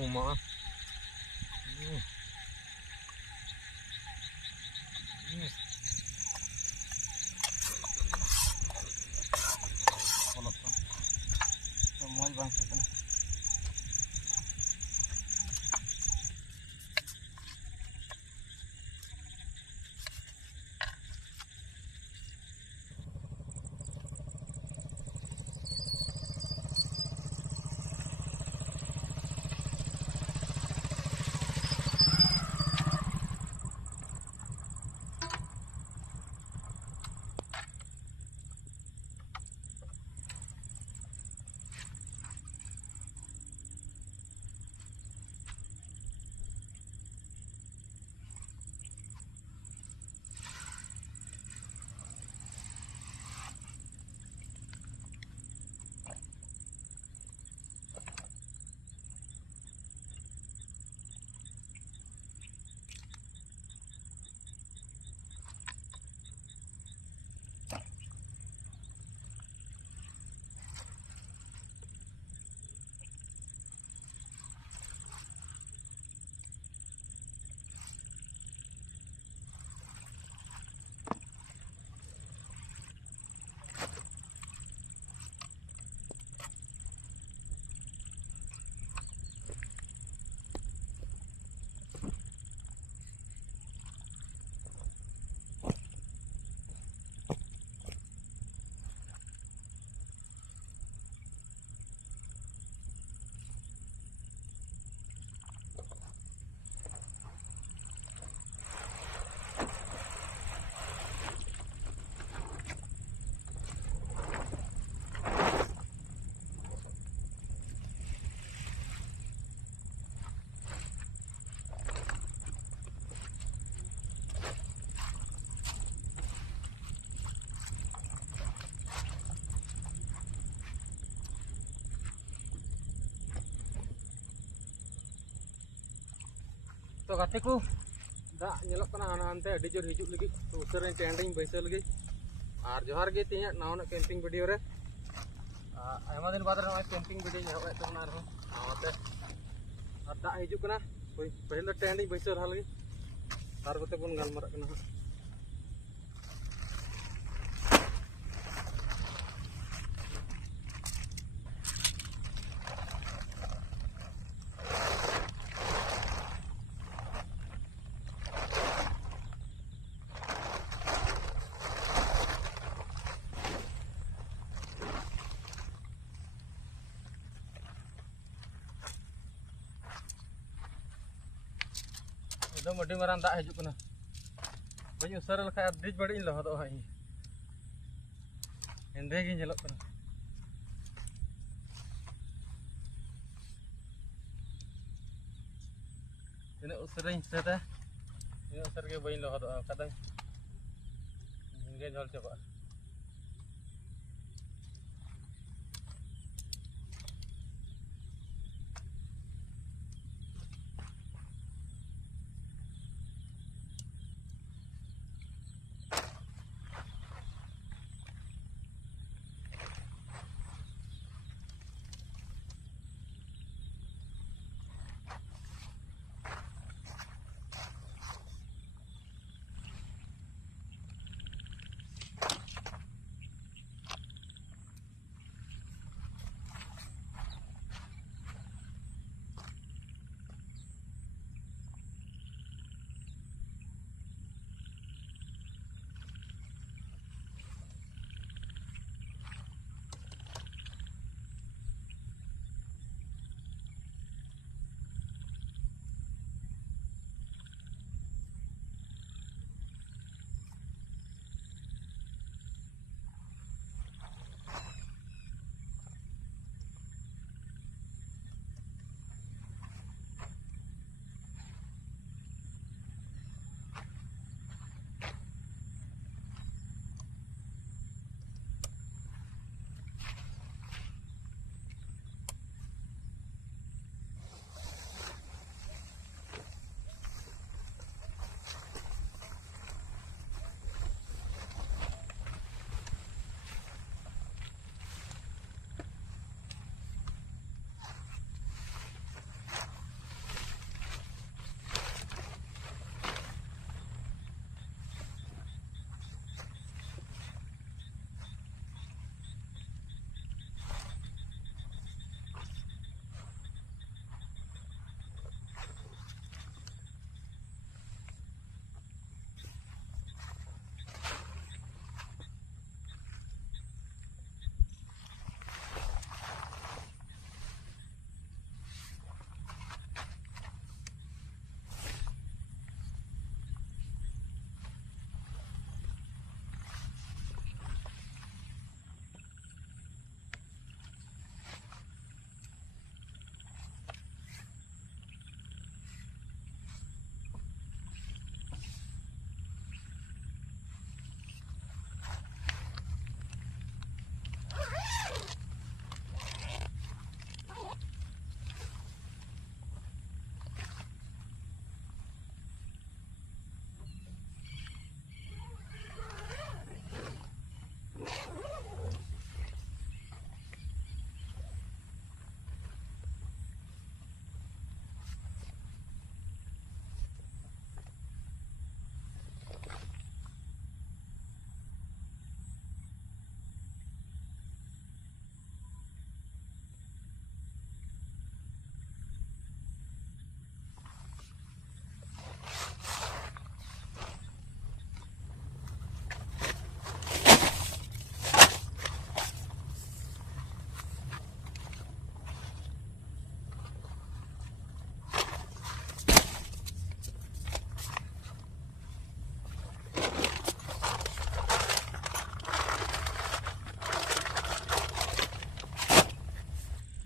rumah. Semua bangkit. तो गाते को दा nyelok kana hante adi jor hijuk lagi to usare tending baisa lagi ar johar ge tinya naona camping video re ayama din badar na camping video nyelok et na ro nawate ar da hijuk kana pahila tending baisa rah lagi tar gote pun galmar kana एकदम अड़ी मारान दा हिजुक कना बई उसर लखा अड्डी बड़ी लहदो high एंदे गे नेलक कना तिना उसरइन सेता तिना उसर के बई लहदो कदा इंगे झल चबा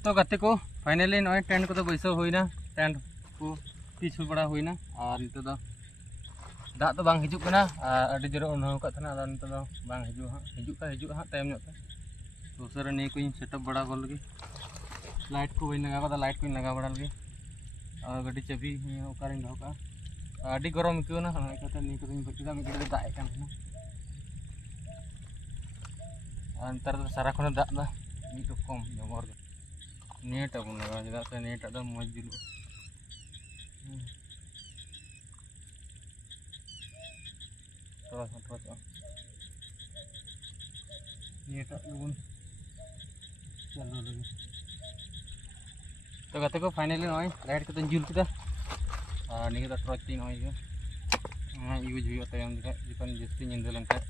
तो गाते को फाइनली नॉय टेंट को बैसा होना टेंट को तीस बड़ा होना और नित दाग तो बांग हिजुक कना अड़ी जोर अनुभव करना नित बांग हिजुक हाँ टाइम तो उसारा नहीं को सेटअप बड़ा कर लगे लाइट को बी लगा लाइट को लगा बड़ा लगे और गाड़ी चाबी ओकारे दो का अड़ी गरम आइकना नहीं को बच्चा मिड दाग नतार सारा खन दाग मिड रकम जबर नेट अब लगा चेदा से नेट मज जुल नेट बन चालू लगे तो गाते को फाइनली नॉय लाइट को जुल किया और नहीं टॉर्च ती नॉय यूज हुआ तयम जखन जस्ती निंदा लेनखा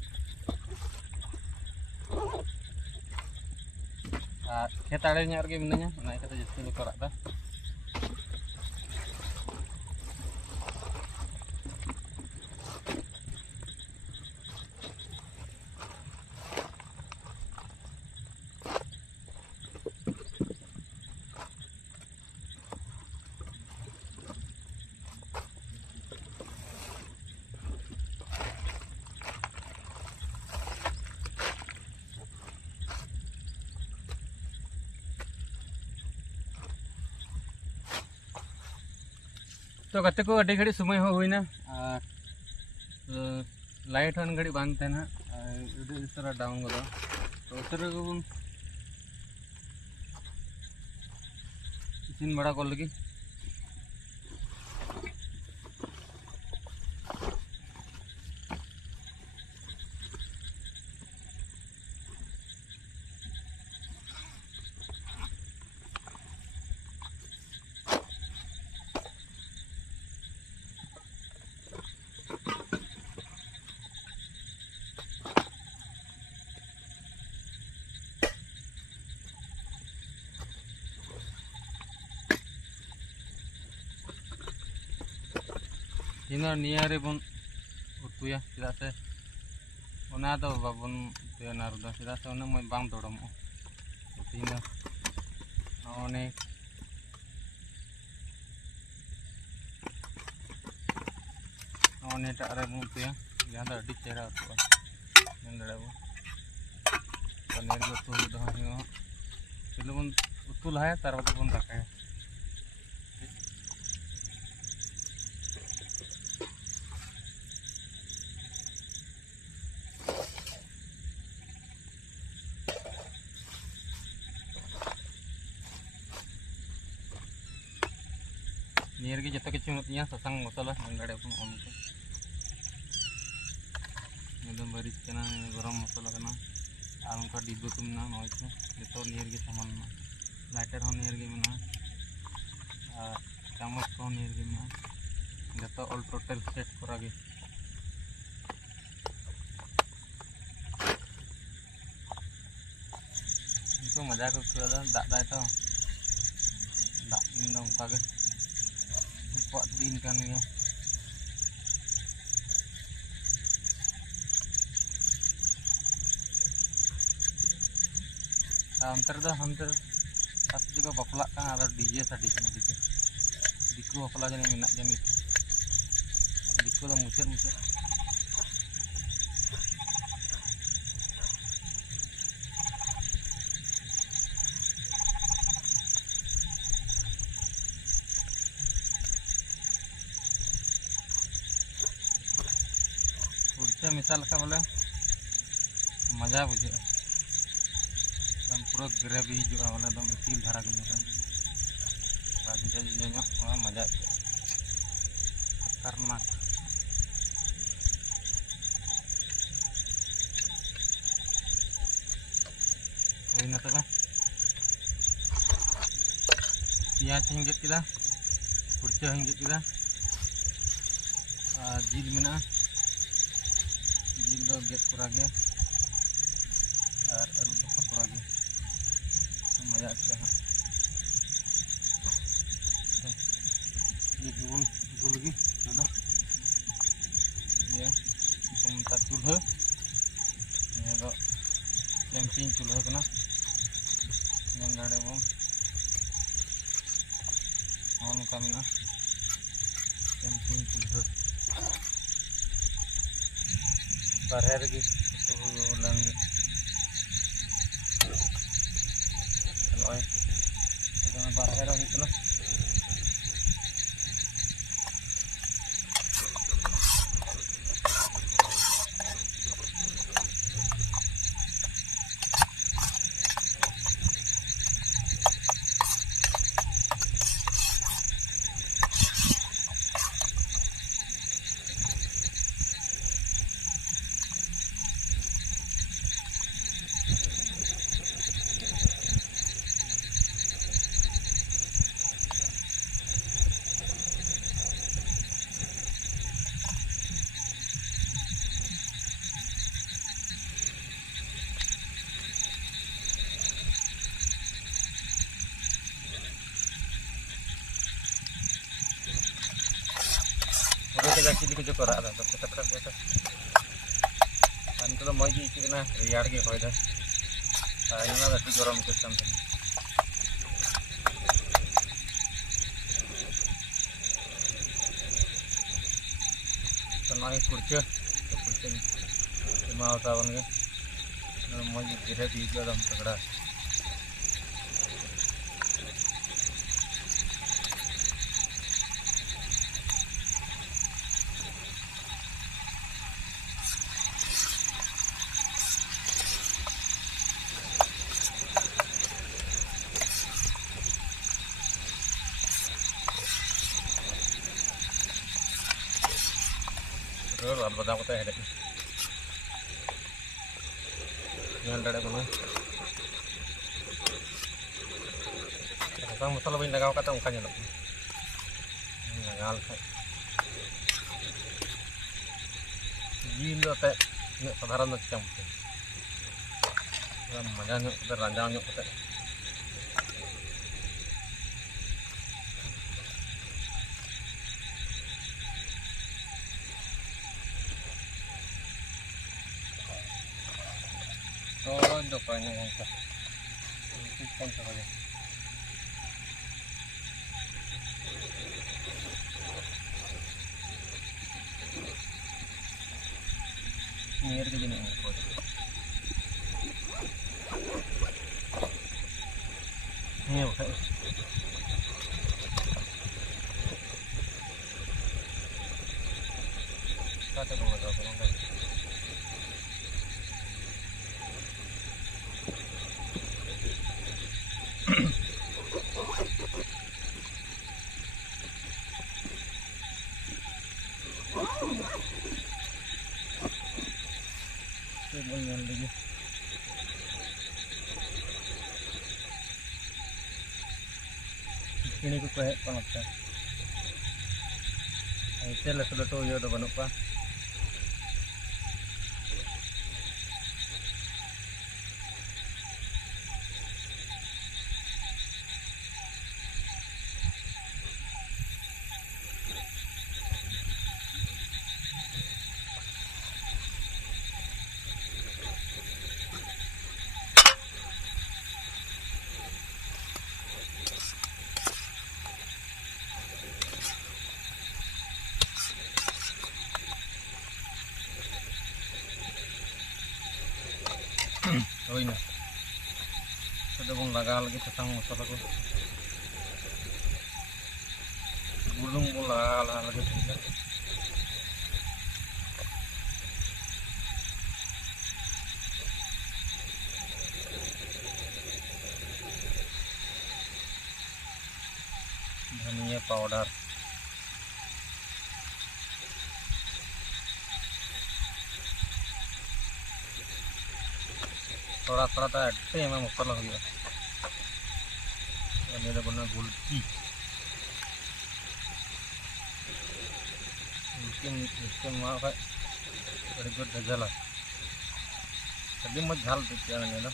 और खेत आड़े गे मिनाया जस्ती को रादा तो गाते को अड़ी घड़ी समय होना और लाइट हन घड़ी बांग तहना उसरा डाउन गो तो उसरा को बन इसिन बड़ा कर लगी निया बन उतुया चेदा से बाबन उतुया चेदा से मैं बांग दौड़म तीन एटारे बन उतुया जहाँ तो अड़ी चेहरा उतुआ पनीर उतु पहले बन उतु लहाया तार बाद बन दाकाया नियर के जत किचु मतिया ससांग मसाला दाड़े बन अमके एकदम मरीच कना गरम मसाला कना और उनका डिब्बे को मेना नॉय को जो नियर के सामान में लाइटर हो नियर के मेना और चामच को नियर के मेना जो ऑल टोटल सेट करा गे इनको मजा को दाग दाय तो दाग दिन उनका के दिन kan ya अंतर पस juga बापला ada DJ साड़ी दिकू बापला जने मेना जनी दिकू दा मुचाद मिसाल का बोले मजा बुझे एकदम पूरा ग्रेवी हिजुआ बोले एकदम इतिल धारा के मजा खतरनाक होना तब पियाज गेद किदा कुर्चा गेद किदा जिल मेना जिल दो गेद करा गया और आलू पका करा गया मजा आता है ये गुल की दादा ये kita चूल्हा ये कैंपिंग चूल्हा कना दाड़े बन ᱯᱟᱝᱠᱷᱟ ᱢᱮᱱᱟᱜᱼᱟ ᱠᱮᱢᱯᱤᱝ ᱪᱩᱞᱦᱟᱹ ᱵᱟᱨᱦᱮ ᱨᱮᱜᱮ ᱩᱛᱩ ᱞᱮᱱ ᱜᱮ ᱱᱚᱜᱼᱚᱭ ᱵᱟᱨᱦᱮ ᱨᱮ ᱦᱩᱭᱩᱜ ᱠᱟᱱᱟ गाची दी को राग दा तो कतरा कतरा अंत मज गे इकना रेयाड़ गे होय दा आयना दा गरम के तम तनाई कुर्चा मावता बन गे मज धीरे धीरे दम तगड़ा Lalu batang kota ada. Yang ada mana? Batang masalah lebih negara kata mukanya loh. Nagal. Gila teh, ini saudara macam. Macamnya terranjangnya kata. Oh, depannya ngangkat. Ini kan saja. Ini ada gini ngangkat. Ini apa? Kata bunga bunga. Ini ko kayak pangatnya. Itu letu-letu ya udah banyak pak. Oh ini sudah bung laga lagi tentang masalah ko gulung bola lagi juga धनिया powder थोड़ा थोड़ा तो ऐसे में मसाला हो गया मेरा बना गुलकी इसके माँ का बड़ी गुड जला तभी मत झाल देते हैं ना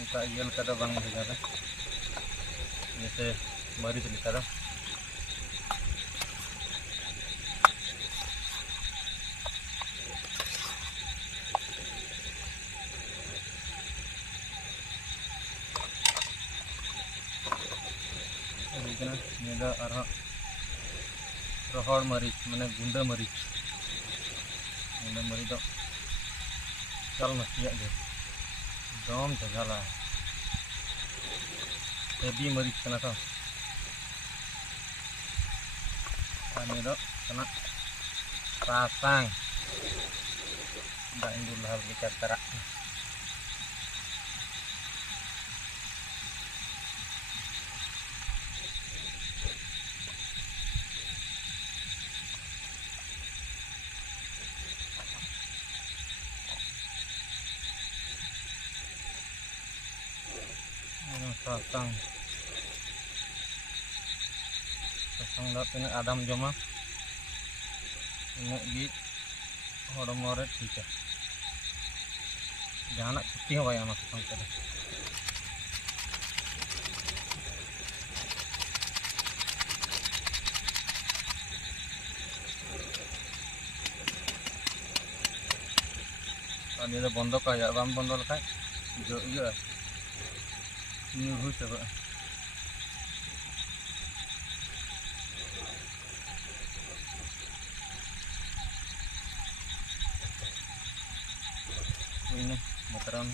उनका ये कदा बंग हो जाता जैसे मरीज लिखा था ini ada arah रोहड़ मरीच माने गुंडा मरीच दो चल मसिया गे दम जगला हेवी मरीच कना तो ini dok kena pasang nggak indul hal kita terak pasang dah ini Adam joma ini di orang moret kita jangan nak putih apa yang masuk pasang tadi tadi ada bondo kayak bam bondo kayak hijau iya ini hujung coba ini motoran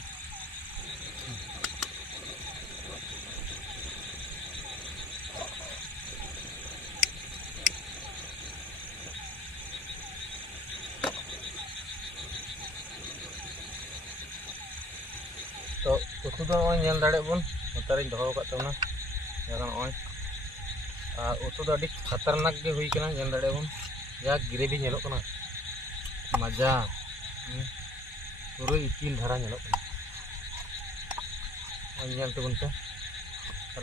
तो उतु दो nyel दाड़े बन Motrin दोहो kat tabna jangan oi उतु दो adik खतरनाक ge hui kana nyel दाड़े बन ya gravy nyelok kana मजा पूरा इचिल धारा nyelok kana oi nyel tu bunta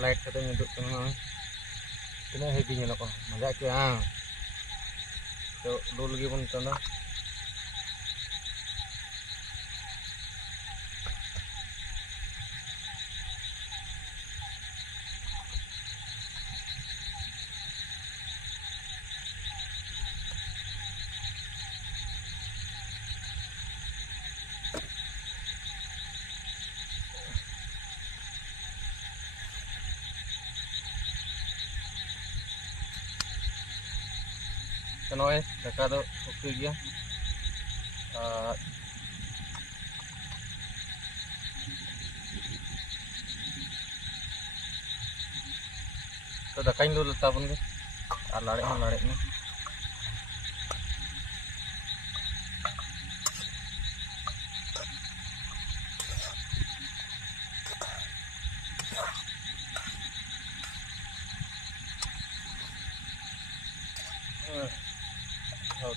light kata nyeduk kana tina heavy nyelok kana मजा ke तो dulu lagi bun tanda Kanoe daka do oke gya तो dakain dulu tabun ke lari nih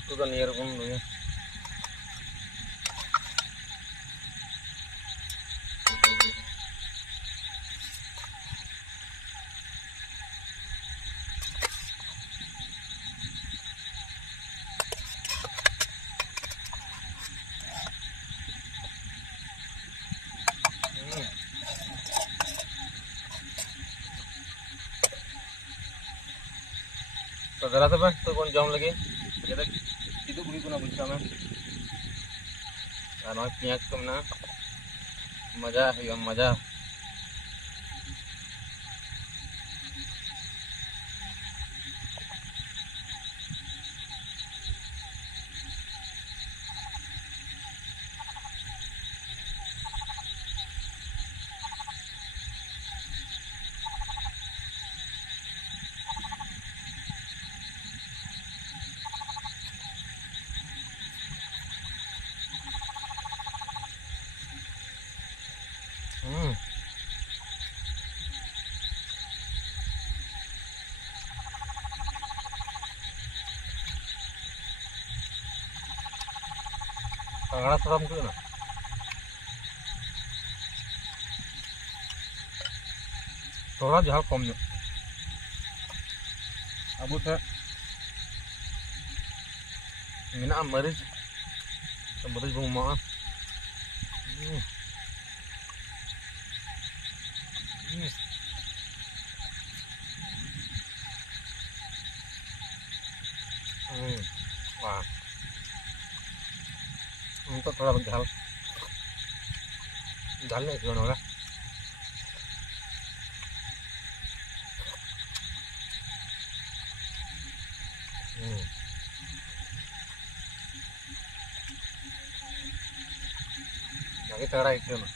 itu kan niar pun ya तो जरा तो बस तो कौन जाऊं लगे jadi itu beli guna bisa men karena piak kemana मजा है मजा Karena seram tuh nah. Soalnya jahal komnya. Abu teh. Ini amaris. Amaris bung mau. Wah. Untuk थोड़ा झाल नहीं क्यों होगा lagi tera itu mah.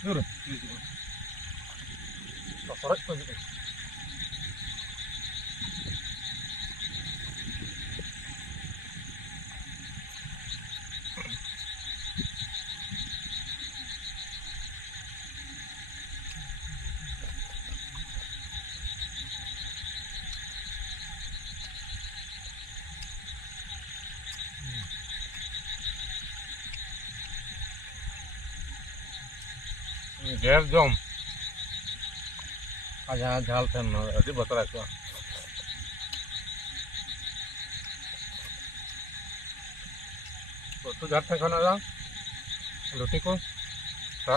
Dulu. Sorot tuh gitu. Ger jom. Aja jal ten adi batra itu. तो जाते खाना जा रोटी को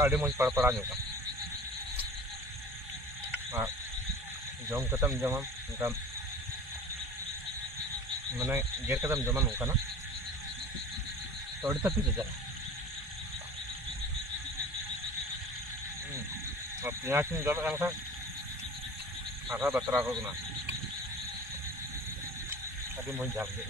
ᱟᱹᱰᱤ ᱢᱚᱡᱽ ᱯᱟᱲᱯᱟᱲᱟ ᱧᱚᱜᱼᱟ ᱟᱨ ᱡᱚᱢ ᱠᱟᱛᱮᱢ ᱡᱚᱢᱟᱢ ᱚᱱᱠᱟ ᱢᱟᱱᱮ ᱜᱮᱨ ᱠᱟᱛᱮᱢ ᱡᱚᱢᱟ ᱱᱚᱝᱠᱟᱱᱟᱜ ᱛᱚ ᱟᱹᱰᱤ ᱛᱟᱹᱯᱤ ᱵᱩᱡᱷᱟᱹᱜᱼᱟ ᱟᱨ ᱯᱮᱸᱭᱟᱡᱽ ᱤᱧ ᱡᱚᱢᱮᱫ ᱠᱟᱱ ᱠᱷᱟᱱ ᱟᱨᱦᱚᱸ ᱵᱟᱛᱨᱟᱣ ᱠᱚ ᱠᱟᱱᱟ ᱟᱹᱰᱤ ᱢᱚᱡᱽ ᱡᱷᱟᱞ ᱜᱮ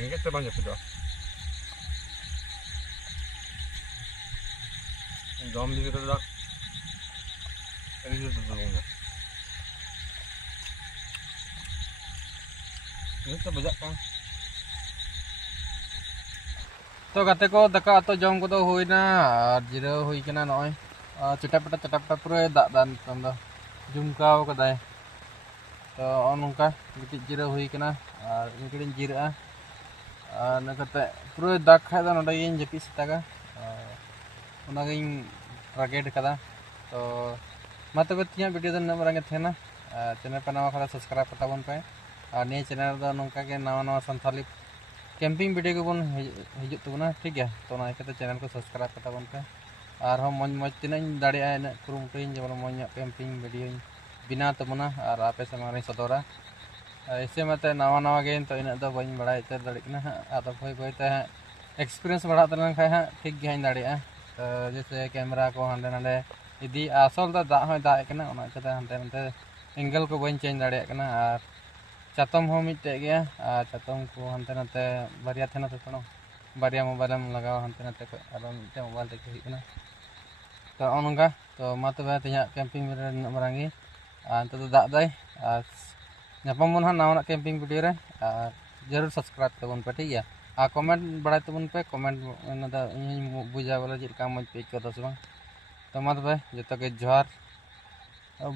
Tengok kita banyak sudah. Jam di kita dah. Ini sudah terlalu. Ini kita banyak kan. तो गाते को दका तो जम को तो हुई ना जिरो हुई के ना नॉय चटा पूरा दाग दान तंदा जुमकाव कदाय तो नौका गिटी जिरो हुई के ना इनकड़िन जिरा नकते पूरा दाग खाय दा नोडे इन जपी सतागा उनागिन रागेड कदा तो माते बतिया वीडियो दन नमरंगे थे ना चैनल पे नवा खरा सब्सक्राइब करता बन पे और ने चैनल दा नौका के नवा नवा संथाली कैंपिंग वीडियो को बन हिजुत तबना ठीक है तो ना इकते चैनल को सब्सक्राइब करता बन पे और हम मज तीन दाड़े इन कुरुमुटुन जब मज कैंपिंग वीडियो बिना तबना और आपे सामने सदरा ऐसे मत नवा नवा गे तो इन बी बड़ा दाड़ा आदो भय भयते एक्सपीरियंस बढ़ा तलन खा ठीक गया दाड़ा तो जैसे कैमरा को हाँ ना इदी आसल दाग दागना हांते नाते एंगल को बी चेंज दाड़ा और चातम हो मिट्टे गया चातम को हांते नाते बारिया थे तो बारिया मोबाइल लगा हांते नाते और मिट्टे मोबाइल देखे तो नौका तो मा तबे तेज कैंपिंग मारंगी अंत दाग दाय नापाम बन हाँ नवा कैंपिंग वीडियो रे जरूर सब्सक्राइब तबन पे ठीक है और कमेंट बड़ा तबन पे कमेंट बुझा बोले चेका मज पे आइको से तो मा तबे जो के जोहार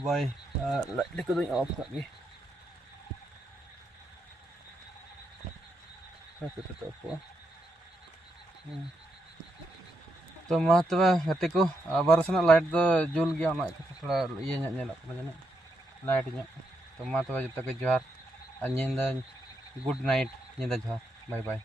बाय लाइट को ऑफ कर तो मा तबे गति को बारसना लाइट दो जुल गया थोड़ा ये जाना लाइट तो मा तबे जो के जोहार और निंदा गुड नाइट निंदा जोहार बाय बाय।